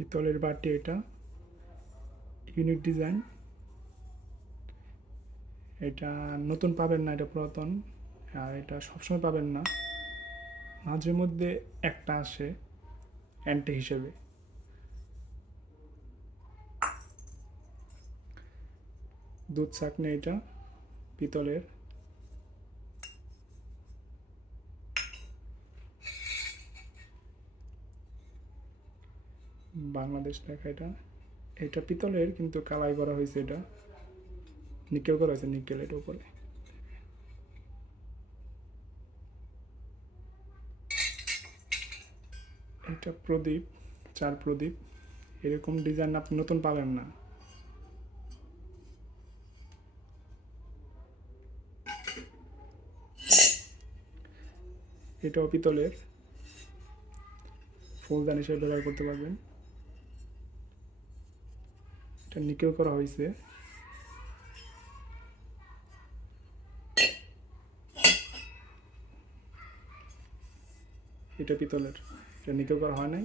পিতলের বাটি এটা ইউনিক ডিজাইন এটা নতুন পাবেন না, এটা পুরাতন, আর এটা সবসময় পাবেন না। মাঝে মধ্যে একটা আসে অ্যান্টি হিসেবে। দুধ চাকনি এটা, পিতলের। বাংলাদেশ লেখা এটা। এটা পিতলের, কিন্তু কালাই করা হয়েছে এটা। নিকেল করা হয়েছে নিকেল এর উপরে। এটা প্রদীপ, চার প্রদীপ। এরকম ডিজাইন আপনি নতুন পাবেন না। এটাও পিতলের। ফুলদান হিসেবে ব্যবহার করতে পারবেন। এটা নিকেল করা হয়েছে এটা পিতলের। এটা নিকেল করা হয় নাই।